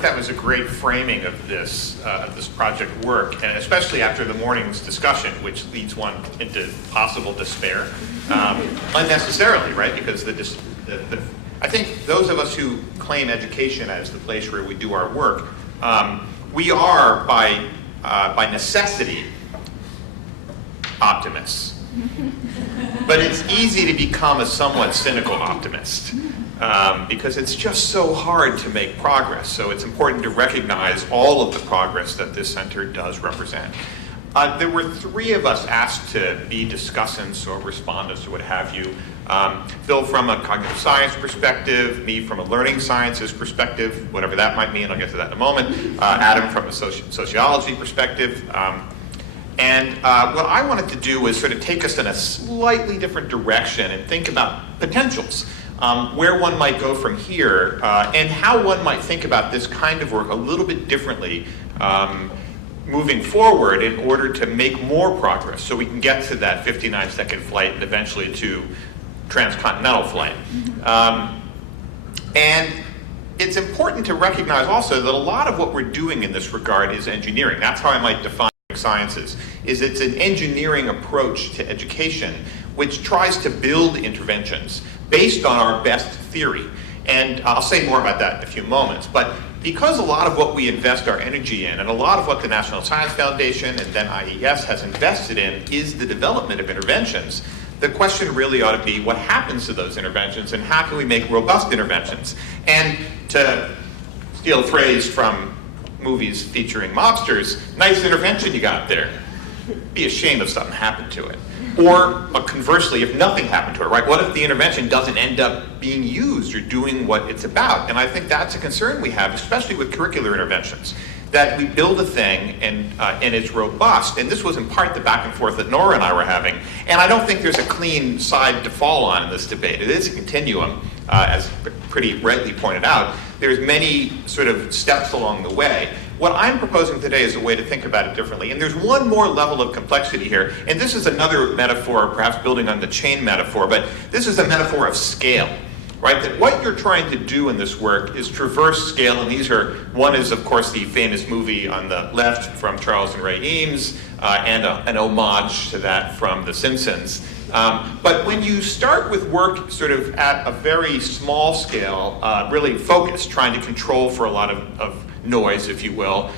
think that was a great framing of this project work, and especially after the morning's discussion, which leads one into possible despair, unnecessarily, right? Because I think those of us who claim education as the place where we do our work, we are by necessity optimists. But it's easy to become a somewhat cynical optimist because it's just so hard to make progress. So it's important to recognize all of the progress that this center does represent. There were 3 of us asked to be discussants or respondents or what have you. Phil from a cognitive science perspective, me from a learning sciences perspective, whatever that might mean, I'll get to that in a moment. Adam from a sociology perspective. And what I wanted to do was sort of take us in a slightly different direction and think about potentials, where one might go from here, and how one might think about this kind of work a little bit differently moving forward in order to make more progress so we can get to that 59-second flight and eventually to transcontinental flight. And it's important to recognize also that a lot of what we're doing in this regard is engineering. That's how I might define sciences, is it's an engineering approach to education which tries to build interventions based on our best theory. And I'll say more about that in a few moments. But because a lot of what we invest our energy in, and a lot of what the National Science Foundation and then IES has invested in, is the development of interventions, the question really ought to be what happens to those interventions and how can we make robust interventions? And to steal a phrase from movies featuring mobsters, nice intervention you got there. Be ashamed if something happened to it. Or conversely, if nothing happened to it, right? What if the intervention doesn't end up being used or doing what it's about? And I think that's a concern we have, especially with curricular interventions, that we build a thing and it's robust. And this was in part the back and forth that Nora and I were having. And I don't think there's a clean side to fall on in this debate. It is a continuum, as pretty rightly pointed out. There's many sort of steps along the way. What I'm proposing today is a way to think about it differently. And there's one more level of complexity here. And this is another metaphor, perhaps building on the chain metaphor, but this is a metaphor of scale, right? That what you're trying to do in this work is traverse scale. And one is, of course, the famous movie on the left from Charles and Ray Eames, and an homage to that from The Simpsons. But when you start with work sort of at a very small scale, really focused, trying to control for a lot of noise, if you will,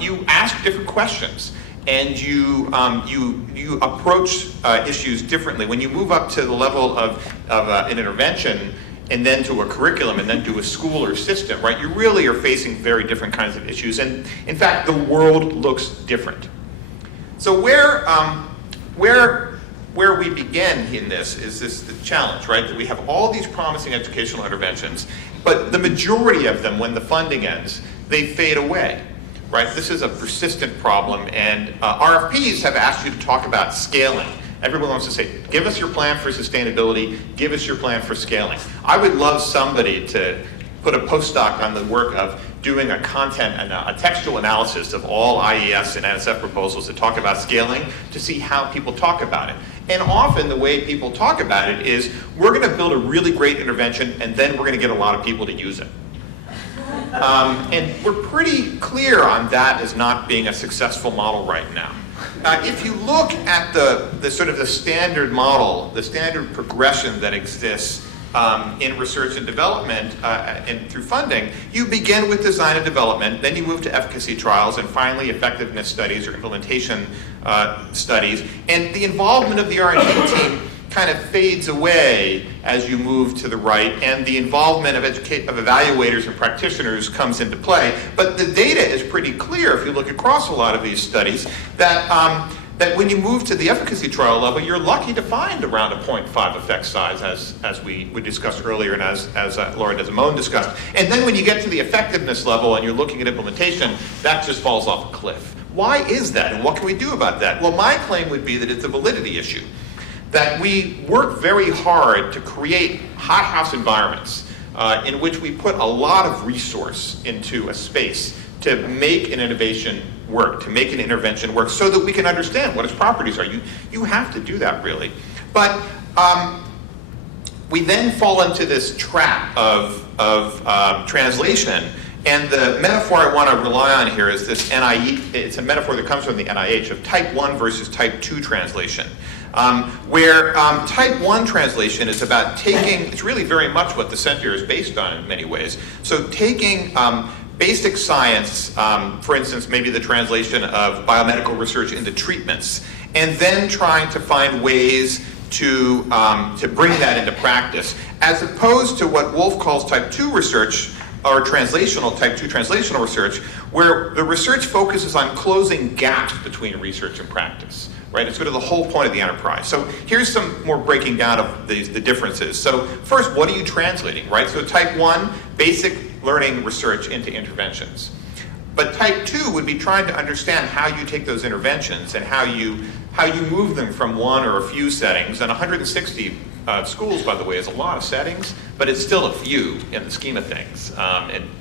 you ask different questions and you approach issues differently. When you move up to the level of an intervention and then to a curriculum and then to a school or system, right, you really are facing very different kinds of issues. And in fact, the world looks different. So where we begin in this is the challenge, right? That we have all these promising educational interventions, but the majority of them, when the funding ends, they fade away, right? This is a persistent problem, and RFPs have asked you to talk about scaling. Everyone wants to say, give us your plan for sustainability, give us your plan for scaling. I would love somebody to put a postdoc on the work of doing a content and a textual analysis of all IES and NSF proposals that talk about scaling to see how people talk about it. And often the way people talk about it is, we're going to build a really great intervention and then we're going to get a lot of people to use it. And we're pretty clear on that as not being a successful model right now. If you look at the sort of the standard model, the standard progression that exists in research and development and through funding, you begin with design and development, then you move to efficacy trials, and finally effectiveness studies or implementation studies. And the involvement of the R&D team kind of fades away as you move to the right, and the involvement of evaluators and practitioners comes into play. But the data is pretty clear, if you look across a lot of these studies, that that when you move to the efficacy trial level, you're lucky to find around a 0.5 effect size, as we discussed earlier and as Laura Desimone discussed. And then when you get to the effectiveness level and you're looking at implementation, that just falls off a cliff. Why is that, and what can we do about that? Well, my claim would be that it's a validity issue. That we work very hard to create hothouse environments in which we put a lot of resource into a space to make an innovation work, to make an intervention work, so that we can understand what its properties are. You have to do that, really. But we then fall into this trap of translation, And the metaphor I want to rely on here is this it's a metaphor that comes from the NIH of type 1 versus type 2 translation. Where type 1 translation is about taking, it's really very much what the center is based on in many ways. So taking basic science, for instance, maybe the translation of biomedical research into treatments, and then trying to find ways to bring that into practice, as opposed to what Wolf calls type 2 research, or type 2 translational research, where the research focuses on closing gaps between research and practice, right? It's sort of the whole point of the enterprise. So here's some more breaking down of the differences. So first, what are you translating, right? So type 1, basic learning research into interventions. But type 2 would be trying to understand how you take those interventions and how you move them from one or a few settings. And 160 schools, by the way, is a lot of settings, but it's still a few in the scheme of things,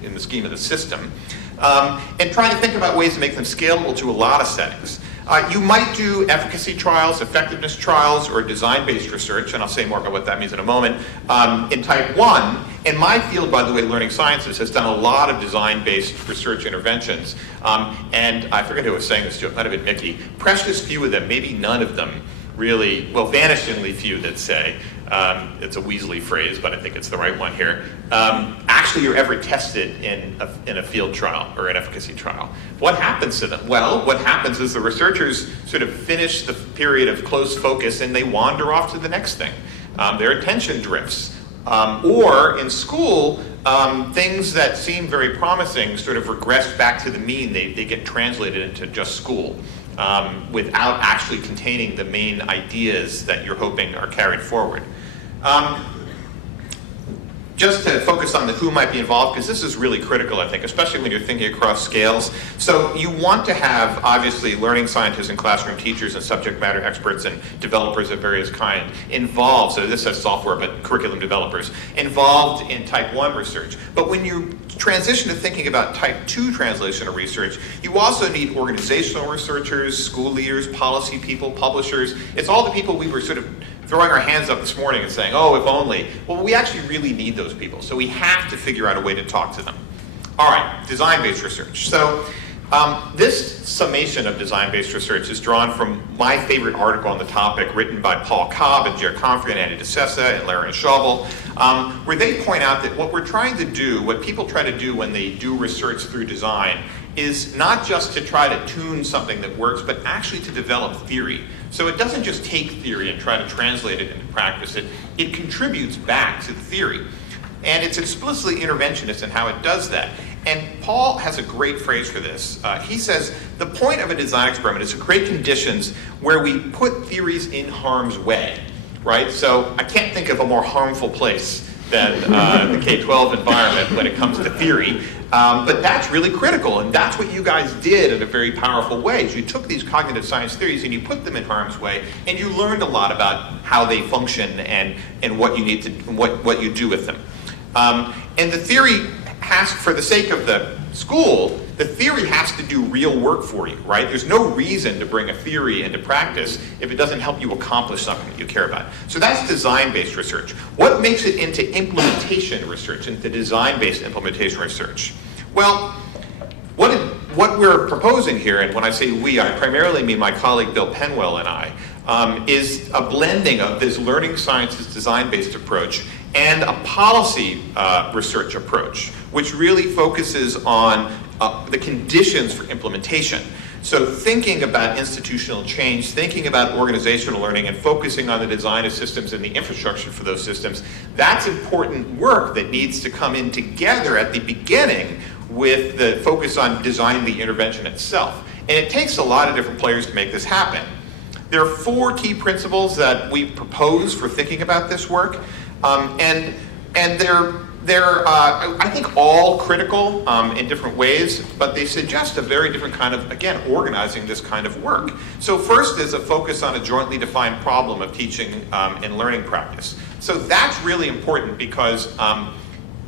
in the scheme of the system. And trying to think about ways to make them scalable to a lot of settings. You might do efficacy trials, effectiveness trials, or design-based research, and I'll say more about what that means in a moment, in type 1. And my field, by the way, learning sciences, has done a lot of design-based research interventions. And I forget who was saying this to, it might have been Mickey. Precious few of them, maybe none of them, really, well, vanishingly few that say, it's a Weasley phrase, but I think it's the right one here, actually are ever tested in a field trial or an efficacy trial. What happens to them? Well, what happens is the researchers sort of finish the period of close focus and they wander off to the next thing. Their attention drifts. Or in school, things that seem very promising sort of regress back to the mean. They get translated into just school. Without actually containing the main ideas that you're hoping are carried forward. Just to focus on the who might be involved, because this is really critical, I think, especially when you're thinking across scales. So you want to have, obviously, learning scientists and classroom teachers and subject matter experts and developers of various kind involved, so this says software, but curriculum developers, involved in type 1 research. But when you transition to thinking about type 2 translational research, you also need organizational researchers, school leaders, policy people, publishers. It's all the people we were sort of throwing our hands up this morning and saying, oh, if only. Well, we actually really need those people, so we have to figure out a way to talk to them. All right, design-based research. So this summation of design-based research is drawn from my favorite article on the topic, written by Paul Cobb and Jared Comfrey and Andy DeSessa and Larry Schauble, where they point out that what we're trying to do, what people try to do when they do research through design, is not just to try to tune something that works, but actually to develop theory. So it doesn't just take theory and try to translate it into practice. It contributes back to the theory. And it's explicitly interventionist in how it does that. And Paul has a great phrase for this. He says, the point of a design experiment is to create conditions where we put theories in harm's way, right? So I can't think of a more harmful place than the K-12 environment when it comes to theory. But that's really critical, and that's what you guys did in a very powerful way. Is you took these cognitive science theories and you put them in harm's way, and you learned a lot about how they function and what you need to, what you do with them. And the theory has, for the sake of the school, the theory has to do real work for you, right? There's no reason to bring a theory into practice if it doesn't help you accomplish something that you care about. So that's design-based research. What makes it into implementation research, into design-based implementation research? Well, what we're proposing here, and when I say we, I primarily mean my colleague Bill Penwell and I, is a blending of this learning sciences design-based approach and a policy research approach, which really focuses on the conditions for implementation. So thinking about institutional change, thinking about organizational learning, and focusing on the design of systems and the infrastructure for those systems, that's important work that needs to come in together at the beginning with the focus on designing the intervention itself. And it takes a lot of different players to make this happen. There are 4 key principles that we propose for thinking about this work, and they're I think all critical in different ways, but they suggest a very different kind of, again, organizing this kind of work. So first is a focus on a jointly defined problem of teaching and learning practice. So that's really important because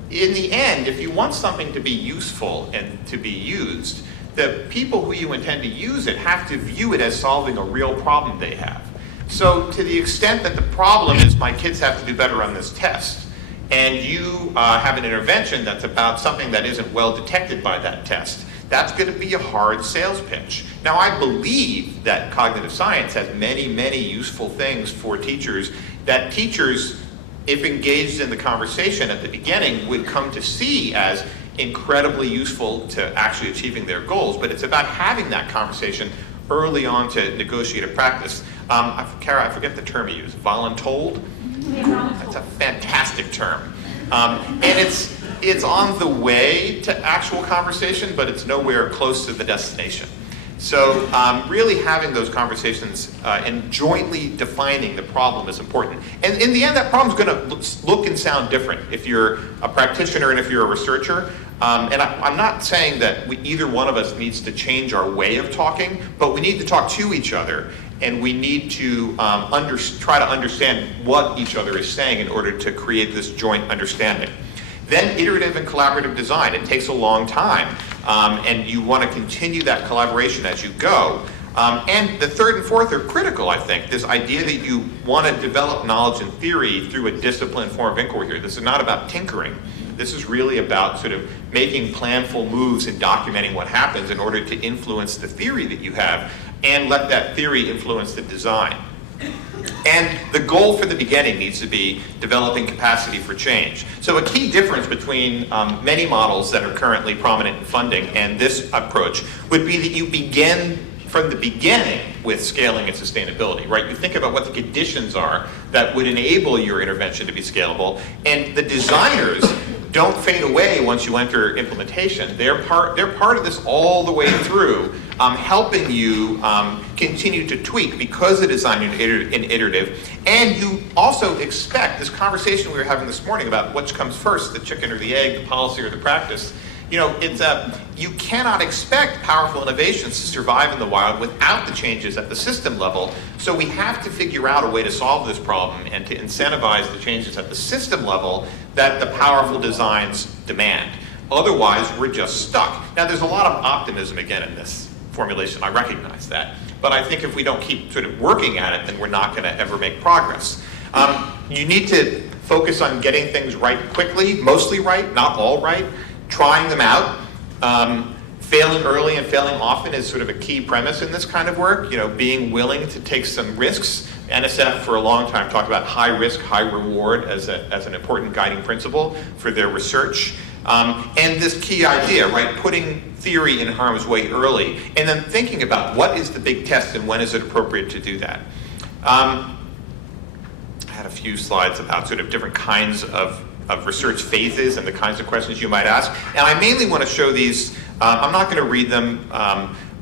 in the end, if you want something to be useful and to be used, the people who you intend to use it have to view it as solving a real problem they have. So to the extent that the problem is my kids have to do better on this test, and you have an intervention that's about something that isn't well detected by that test, that's going to be a hard sales pitch. Now, I believe that cognitive science has many, many useful things for teachers that teachers, if engaged in the conversation at the beginning, would come to see as incredibly useful to actually achieving their goals. But it's about having that conversation early on to negotiate a practice. Kara, I forget the term you use, voluntold? That's a fantastic term. And it's on the way to actual conversation, but it's nowhere close to the destination. So really having those conversations and jointly defining the problem is important. And in the end, that problem is going to look and sound different if you're a practitioner and if you're a researcher. And I'm not saying that either one of us needs to change our way of talking, but we need to talk to each other, and we need to try to understand what each other is saying in order to create this joint understanding. Then iterative and collaborative design. It takes a long time, and you want to continue that collaboration as you go. And the third and fourth are critical, I think. This idea that you want to develop knowledge and theory through a disciplined form of inquiry here. This is not about tinkering. This is really about sort of making planful moves and documenting what happens in order to influence the theory that you have and let that theory influence the design. And the goal for the beginning needs to be developing capacity for change. So a key difference between many models that are currently prominent in funding and this approach would be that you begin from the beginning with scaling and sustainability, right? You think about what the conditions are that would enable your intervention to be scalable, and the designers don't fade away once you enter implementation. They're part of this all the way through, helping you continue to tweak because the design is iterative. And you also expect this conversation we were having this morning about which comes first, the chicken or the egg, the policy or the practice. You know, you cannot expect powerful innovations to survive in the wild without the changes at the system level. So we have to figure out a way to solve this problem and to incentivize the changes at the system level that the powerful designs demand. Otherwise, we're just stuck. Now, there's a lot of optimism again in this formulation. I recognize that. But I think if we don't keep sort of working at it, then we're not going to ever make progress. You need to focus on getting things right quickly, mostly right, not all right. Trying them out. Failing early and failing often is sort of a key premise in this kind of work. You know, being willing to take some risks. NSF for a long time talked about high risk, high reward as an important guiding principle for their research. And this key idea, right, putting theory in harm's way early, and then thinking about what is the big test and when is it appropriate to do that. I had a few slides about sort of different kinds of research phases and the kinds of questions you might ask. And I mainly want to show these. I'm not going to read them,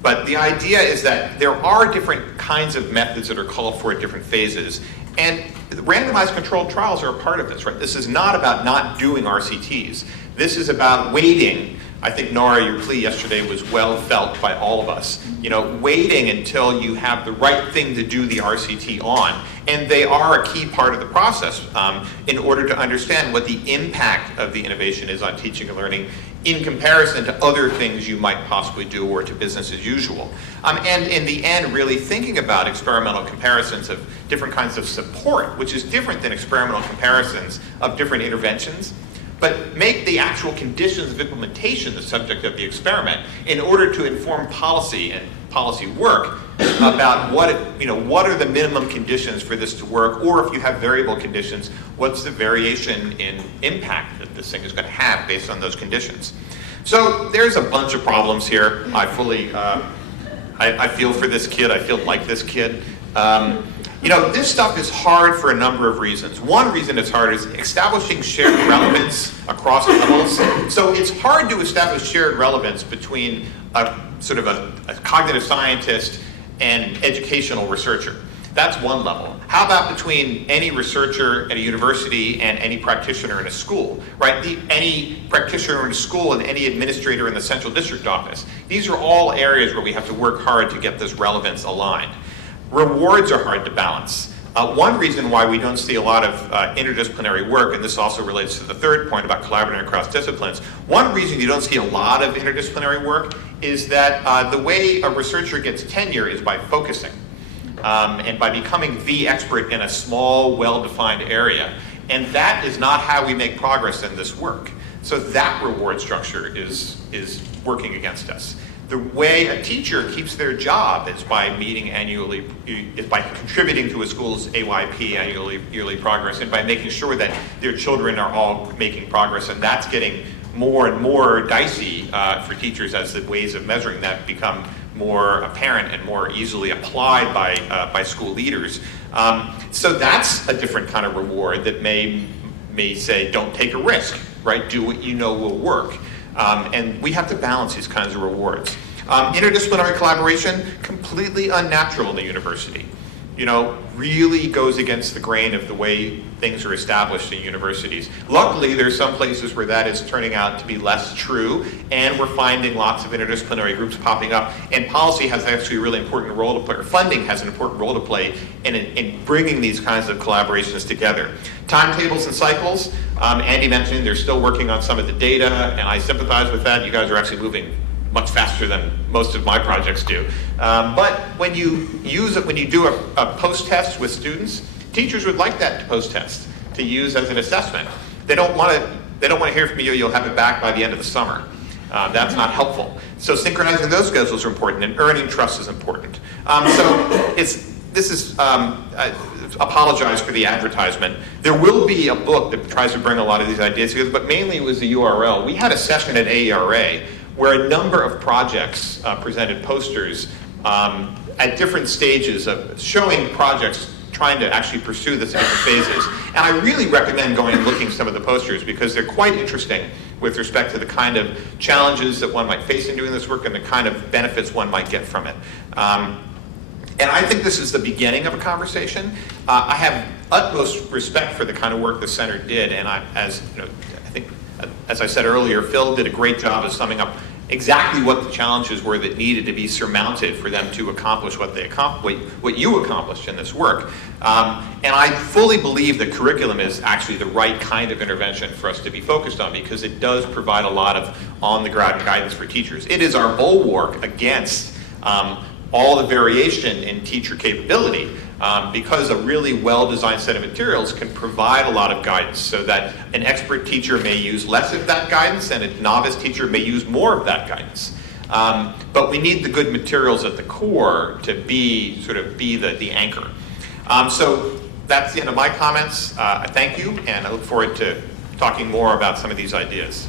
but the idea is that there are different kinds of methods that are called for at different phases. And randomized controlled trials are a part of this, right? This is not about not doing RCTs. This is about waiting. I think, Nora, your plea yesterday was well felt by all of us. You know, waiting until you have the right thing to do the RCT on. And they are a key part of the process in order to understand what the impact of the innovation is on teaching and learning in comparison to other things you might possibly do or to business as usual. And in the end, really thinking about experimental comparisons of different kinds of support, which is different than experimental comparisons of different interventions, but make the actual conditions of implementation the subject of the experiment in order to inform policy and policy work about what are the minimum conditions for this to work, or if you have variable conditions, what's the variation in impact that this thing is going to have based on those conditions. So there's a bunch of problems here. I fully, I feel for this kid. I feel like this kid. You know, this stuff is hard for a number of reasons. One reason it's hard is establishing shared relevance across levels. So it's hard to establish shared relevance between a cognitive scientist and educational researcher. That's one level. How about between any researcher at a university and any practitioner in a school, right? Any practitioner in a school and any administrator in the central district office. These are all areas where we have to work hard to get this relevance aligned. Rewards are hard to balance. One reason why we don't see a lot of interdisciplinary work, and this also relates to the third point about collaborating across disciplines, one reason you don't see a lot of interdisciplinary work is that the way a researcher gets tenure is by focusing and by becoming the expert in a small, well-defined area. And that is not how we make progress in this work. So that reward structure is working against us. The way a teacher keeps their job is by meeting annually, is by contributing to a school's AYP, annually yearly progress, and by making sure that their children are all making progress. And that's getting more and more dicey for teachers as the ways of measuring that become more apparent and more easily applied by school leaders. So that's a different kind of reward that may say, don't take a risk, right? Do what you know will work. And we have to balance these kinds of rewards. Interdisciplinary collaboration, completely unnatural in the university. Really goes against the grain of the way things are established in universities. Luckily, there's some places where that is turning out to be less true, and we're finding lots of interdisciplinary groups popping up, and policy has actually a really important role to play, or funding has an important role to play in bringing these kinds of collaborations together. Timetables and cycles, Andy mentioned they're still working on some of the data, and I sympathize with that. You guys are actually moving much faster than most of my projects do. But when you do a post-test with students, teachers would like that post-test to use as an assessment. They don't want to hear from you, you'll have it back by the end of the summer. That's not helpful. So synchronizing those schedules are important, and earning trust is important. Apologize for the advertisement. There will be a book that tries to bring a lot of these ideas together, but mainly it was the URL. We had a session at AERA where a number of projects presented posters at different stages of showing projects trying to actually pursue this in different phases. And I really recommend going and looking at some of the posters because they're quite interesting with respect to the kind of challenges that one might face in doing this work and the kind of benefits one might get from it. And I think this is the beginning of a conversation. I have utmost respect for the kind of work the center did, and I think, as I said earlier, Phil did a great job of summing up exactly what the challenges were that needed to be surmounted for them to accomplish what you accomplished in this work. And I fully believe that curriculum is actually the right kind of intervention for us to be focused on because it does provide a lot of on-the-ground guidance for teachers. It is our bulwark against all the variation in teacher capability because a really well-designed set of materials can provide a lot of guidance so that an expert teacher may use less of that guidance and a novice teacher may use more of that guidance. But we need the good materials at the core to be the anchor. So that's the end of my comments. I thank you, and I look forward to talking more about some of these ideas.